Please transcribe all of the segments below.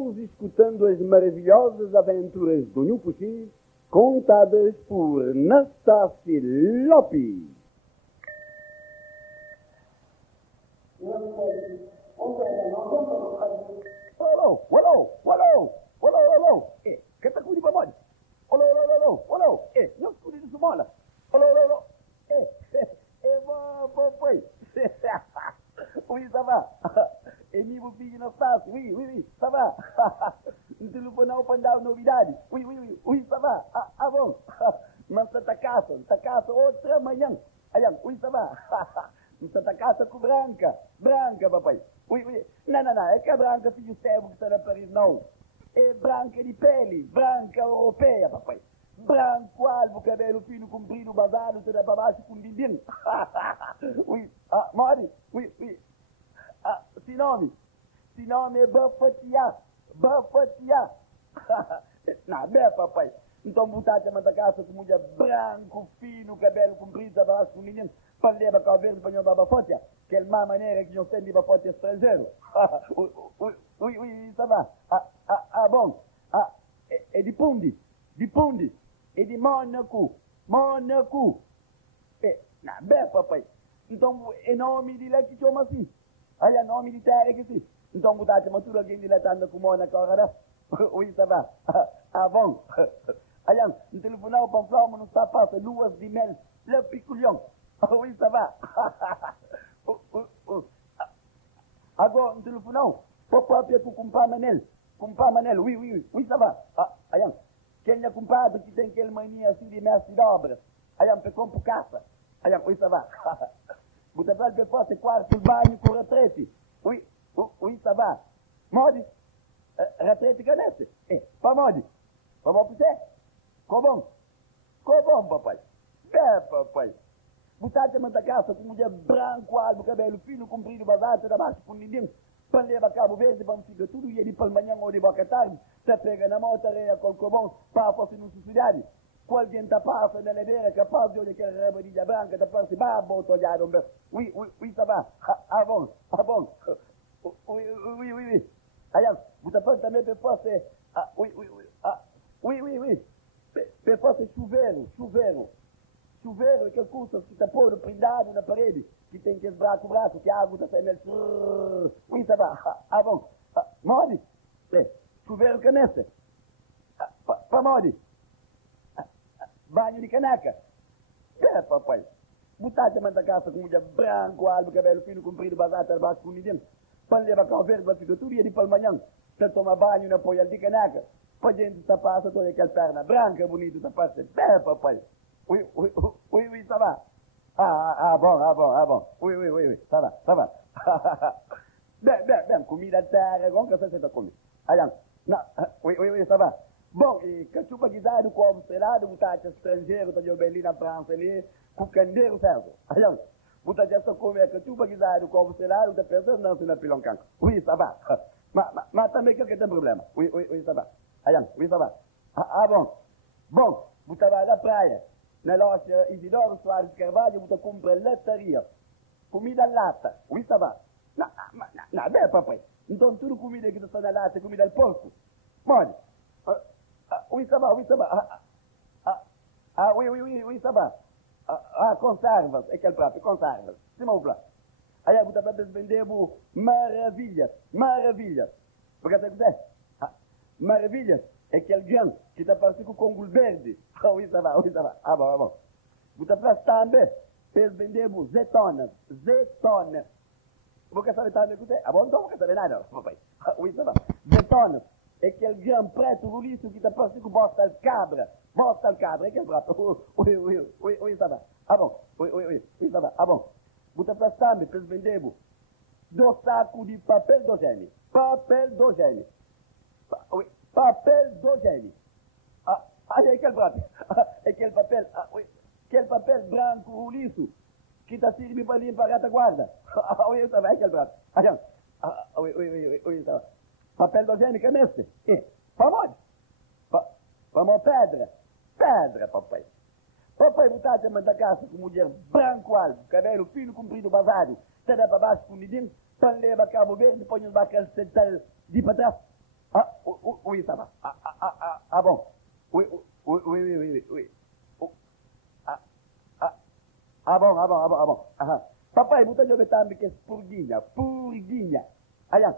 Estamos escutando as maravilhosas aventuras do Nupuxi, contadas por Nastassi Lopes. Olô, canta com o Ibamone. Olô, não escute isso, mola. Olô, foi. Oui, ça va. Et mi vous filles na face, oui, ça va. No telefone ao pandau novidade. Oui, ça va. Ah, bom. Mas tá casa outra manhã. Ayan, oui, ça va. Mas tá casa com branca, papai. Oui. Não, é que a branca se serve que está na Paris, não. É branca de pele, branca europeia, papai. Branco, alvo, cabelo fino, comprido, basado, toda para baixo com dindim. Oui, Mori, oui. Se nome é Bafatia. Não, bem, papai. Então, botar a manda casa com mulher branco, fino, cabelo comprido, para baixo com dindim, para levar cá o verde para não Bafatia, que é uma maneira que não tem de Bafatia estrangeiro. Oui, ça va. Bom. É de Pundi. E de Mônaco. Bem, papai. Então, é nome de lá que chama assim. Olha, nome de terra que sim. Então, botar a matura alguém de lá tá com Mônaco agora. Oui, ça va. Bom. Olha, no telefone o panflão não está passando luas de mel. Le piculhão. Oui, ça va. Agora, no telefone o próprio com comprar Manel, oui, ça va. Ayan, quem é comprado que tem aquele mania assim de mestre de obras. Ayan, pecou por caça. Ayan, oui, ça va. Você vai ver forte quarto banho com retrete. Oui, ça va. Mode, retrete canete. Para mode. Vamos para você? Como bom, papai. Papai. Botar a manta caça com mulher branco, alvo, cabelo fino, comprido, basado, da baixo, com ninguém. Para levar Cabo Verde, para ficar tudo, e ele para amanhã ou de boca tarde, você pega na moto, areia, colcobão, para fosse no cidade. Qual alguém está passando na neveira, capaz de olhar aquela rabadilha branca, está passando, bota olhar, oui, ça va. Bom. Oui. Aí, você pode também para fosse, oui. Para fosse chuveiro, aquele curso que está pondo prendado na parede, que tem aquele braço, que a água está saindo. Oui, ça va. Bom. Morde. Chuveiro caneta. Para morde. Banho de caneca. Papai. Botar a manta casa com mulher branco, alvo, cabelo fino, comprido, basado, baixo, com ninguém. Para levar cá o verde, para ficar tudo, e ele para amanhã. Para tomar banho na poia de caneca. Para gente tapar toda aquela perna branca, bonita, tapar. Papai. Oui, ça va. Bom. Oui, ça va. Bem, comida terra, como que você está comendo? Ayan, oui, ça va. Bom, e cachupa guisado com ovo estrelado, botar estrangeiro, tá de obeli na França ali, com candeiro, certo? Ayan, botar essa comer cachupa guisado com ovo estrelado, tá pensando não, se não é piloncanco. Oui, ça va. Mas também que tem problema. Oui, ça va. Ayan, oui, ça va. Bom, botar na praia. Na loja Isidoro Soares Carvalho, você compra lataria. Comida lata. Oui, ça va. Não, bem, papai. Então, tudo comida que está na lata, comida de porco. Pode. Oui, ça va. Oui, ça va. Conservas. É aquele prato, conservas. Cima o prato. Aí, você vai vender maravilhas. Porque você quiser. Maravilhas. É aquele grão que está parecendo com o Congo verde. Oui, ça va. Bom. Você faz também, fez vender zetonas. Você sabe também o que é? Bom, então você sabe nada, papai. Oui, ça va. Zetonas. É aquele grão preto, roliço, que está parecendo com bosta de cabra. É aquele prato. Oui, ça va. Bom. Oui, ça va. Bom. Você faz também, fez vender 2 sacos de papel d'ogênio. Papel d'ogênio. É aquele prato. Aquele papel. Aquele papel branco, roliço, que está servindo para limpar a retaguarda. Oui, ça va, aquele prato. Oui, ça va. Papel d'ogênio, que é nesse? Famoso. Famoso pedra, papai. Papai, botar a manta casa com mulher branco, alvo, cabelo fino, comprido, basado, seda para baixo, com ninguém, para levar Cabo Verde, põe um bacana de para trás. Oui, ça va. Ah bon. Oui. Oh, bon. Aha. Papai, buta jobe tambi que purguinha. Ayan.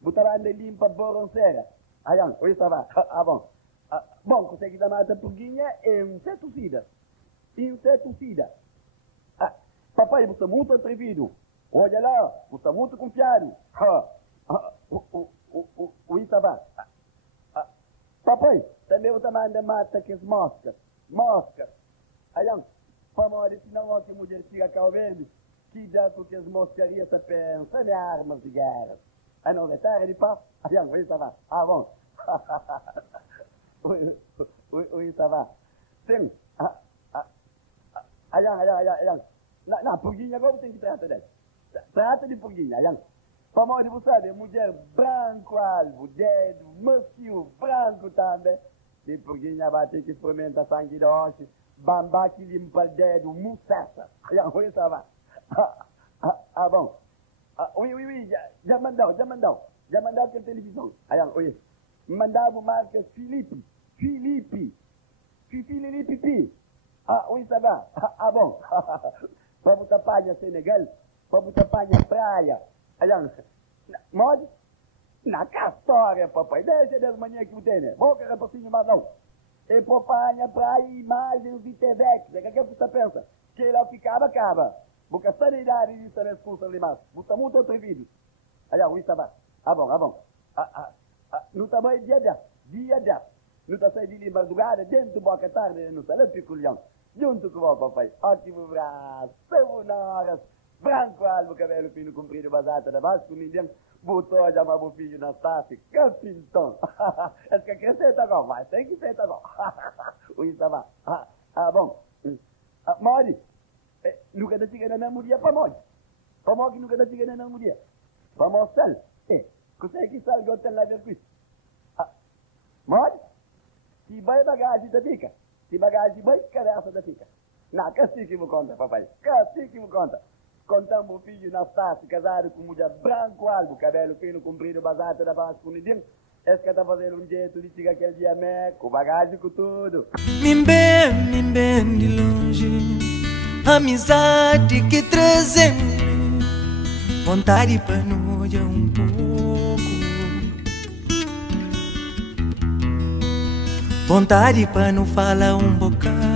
Buta lá ande limpa boroncera. Ayan, oui, ça va. Bom. Bom, consegue dar mata purguinha é inseticida. Papai, você é muito atrevido. Olha lá, você é muito confiado. Oui, ça va. Papai, também você manda mata que as moscas. Ayan, família, se não que a mulher fica cá vendo, que já porque as moscarias se pensam em armas de guerra. Ah, não, é tarde, pá? Ayan, oui, ça va. Bom. Oui, ça va. Sim. Ayan. Na purguinha agora tem que tratar dela. Trata de purguinha, ayan. Família, você sabe, mulher branco alvo, dedo, macio, branco também. De purguinha vai ter que experimentar sangue de osso, bambá que limpa o dedo, mussassa. Ayan, oui, ça va. Bom. Oui, já mandou aquela televisão. Ayan, oui. Mandava marca Filipe. Oui, ça va. Bom. Para botar palha Senegal, para botar palha praia. Ayan, mod? Na castória, papai. Deixa das manias que você tem. Boca, rapacinho, mas não. E por palha praia, imagens de TVX. É que você pensa? Que ela ficava, acaba. Boca sanidade disso é responsabilidade. Você é muito atrevido. Ayan, oui, ça va. Bom. Não está bem dia. Não está saindo de madrugada, dentro do boca tarde, não está lá piculhão. Junto com o papai, ótimo braço, horas, branco alvo, cabelo fino comprido, basata da Vasco, ninguém botou já uma filho na taça, capitão. É que crescer agora, mas tem que ser agora. Oui, ça va. Bom. Mori, nunca da chegada na mulher para Mori. Para Mori nunca da chegada na mulher. Para mostrar, consegue sair do hotel lá ver isso. Mori, se vai bagagem da fica. Se bagagem vai, cabeça da fica. Não, assim que me conta, papai. Assim que me conta. Contamos o filho na face, casado com mulher branco alvo, cabelo fino, comprido, basata da Vasco, ninguém. Esse que está fazendo jeito de chegar aquele dia com bagagem com tudo. Me bem de longe, amizade que trazemos, vontade para nós pouco. Vontade para não falar bocado.